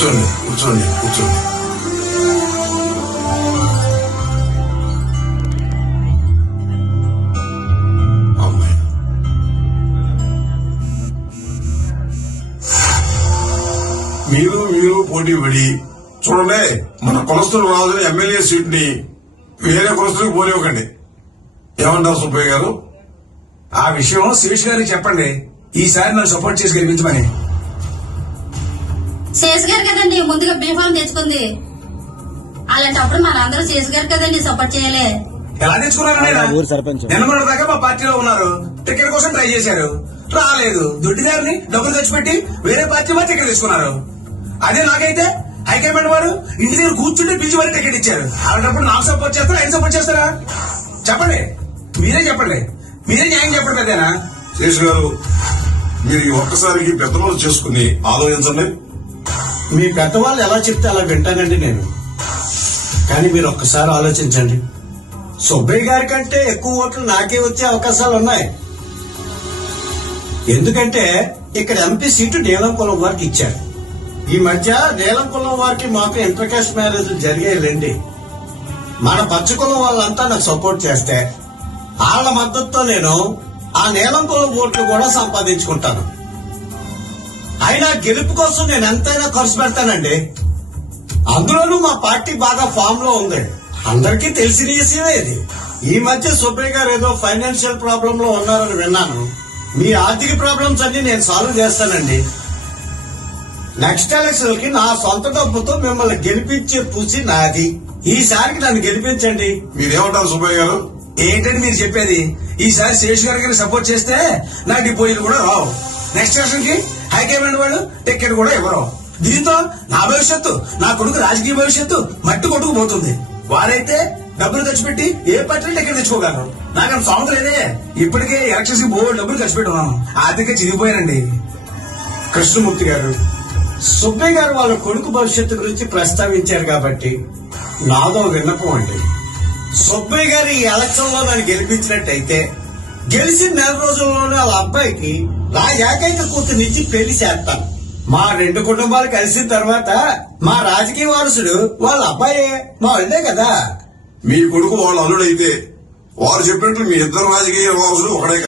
కూర్చోండి కూర్చోండి కూర్చోండి. అమ్మాయి మీరు పోటీ పడి చూడండి, మన కులస్తులు రాజుని ఎమ్మెల్యే సీట్ ని వేరే కులస్తులకు పోనివ్వకండి. ఏమంటారు సుబ్బయ్య గారు? ఆ విషయం శేష్ గారికి చెప్పండి, ఈసారి నన్ను సపోర్ట్ చేసి గెలిపించమని. శేష్ గారు కదండి ముందుగా బీఫామ్ తెచ్చుకుంది. అలాంటప్పుడు మనందరూ శేష్ గారు కదండి సపోర్ట్ చేయాలి. ఎలా తెచ్చుకున్నారు? నిన్న దాకా మా పార్టీలో ఉన్నారు, టికెట్ కోసం ట్రై చేశారు, రాలేదు. దుడ్డి గారిని డబ్బులు ఖర్చు పెట్టి వేరే పార్టీ వారు టికెట్ తెచ్చుకున్నారు. అదే నాకైతే హైకమాండ్ వారు ఇంటి దగ్గర కూర్చుంటే పిలిచి వారి టికెట్ ఇచ్చారు. అలాంటప్పుడు నాకు సపోర్ట్ చేస్తారా, ఆయన సపోర్ట్ చేస్తారా? చెప్పండి, మీరే చెప్పండి, మీరే న్యాయం చెప్పండి. పెద్దనా శేష్ గారు, మీరు ఈ ఒక్కసారికి పెద్దవాళ్ళు చేసుకుని ఆలోచించండి. మీ పెద్దవాళ్ళు ఎలా చెప్తే అలా వింటానండి నేను. కానీ మీరు ఒక్కసారి ఆలోచించండి. సుబ్బయ్య గారి కంటే ఎక్కువ ఓట్లు నాకే వచ్చే అవకాశాలు ఉన్నాయి. ఎందుకంటే ఇక్కడ ఎంపీ సీటు నీలం కులం వారికి ఇచ్చారు. ఈ మధ్య నీలం కులం వారికి మాకు ఇంటర్ కాస్ట్ మ్యారేజ్ జరిగాయిలేండి. మన పచ్చ కులం వాళ్ళంతా నాకు సపోర్ట్ చేస్తే వాళ్ళ మద్దతుతో నేను ఆ నీలం కులం ఓట్లు కూడా సంపాదించుకుంటాను. అయినా గెలుపు కోసం నేను ఎంతైనా ఖర్చు పెడతానండి. అందులోనూ మా పార్టీ బాగా ఫామ్ లో ఉంది, అందరికీ తెలిసిన విషయమే ఇది. ఈ మధ్య సుబ్బయ్య గారు ఏదో ఫైనాన్షియల్ ప్రాబ్లం లో ఉన్నారని విన్నాను. మీ ఆర్థిక ప్రాబ్లమ్స్ అన్ని నేను సాల్వ్ చేస్తానండి. నెక్స్ట్ ఎలక్షన్ కి నా సొంత డబ్బుతో మిమ్మల్ని గెలిపించే పూసి నాది. ఈసారికి నన్ను గెలిపించండి. మీరేమంటారు సుబ్బయ్య గారు? ఏంటంటే మీరు చెప్పేది? ఈసారి శేష్ గారికి సపోర్ట్ చేస్తే నాకు డిపోజిట్లు కూడా రావు. నెక్స్ట్ ఎలక్షన్ కి హైకమాండ్ వాళ్ళు టికెట్ కూడా ఇవ్వరు. దీంతో నా భవిష్యత్తు, నా కొడుకు రాజకీయ భవిష్యత్తు మట్టి కొట్టుకుపోతుంది. వారైతే డబ్బులు ఖర్చు పెట్టి ఏ పార్టీలో టికెట్ తెచ్చుకోగలరు. నాకంత సొంత లేదే. ఇప్పటికే ఎలక్షన్స్ కి బోర్డు డబ్బులు ఖర్చు పెట్టున్నాను, ఆర్థిక చిరిగిపోయానండి. కృష్ణమూర్తి గారు, సుబ్బయ్య గారు వాళ్ళ కొడుకు భవిష్యత్తు గురించి ప్రస్తావించారు కాబట్టి నాదో విన్నపం అండి. సుబ్బయ్య గారు ఈ ఎలక్షన్ లో నన్ను గెలిపించినట్టయితే గెలిచిన నెల రోజుల్లోనే వాళ్ళ అబ్బాయికి నా ఏకైక కూతురునిచ్చి పెళ్లి చేస్తాను. మా రెండు కుటుంబాలు కలిసిన తర్వాత మా రాజకీయ వారసుడు వాళ్ళ అబ్బాయే, మా వాళ్ళే కదా. మీ కొడుకు వాళ్ళ అల్లుడైతే వారు చెప్పినట్లు మీ ఇద్దరు రాజకీయ వారసులు ఒకడే.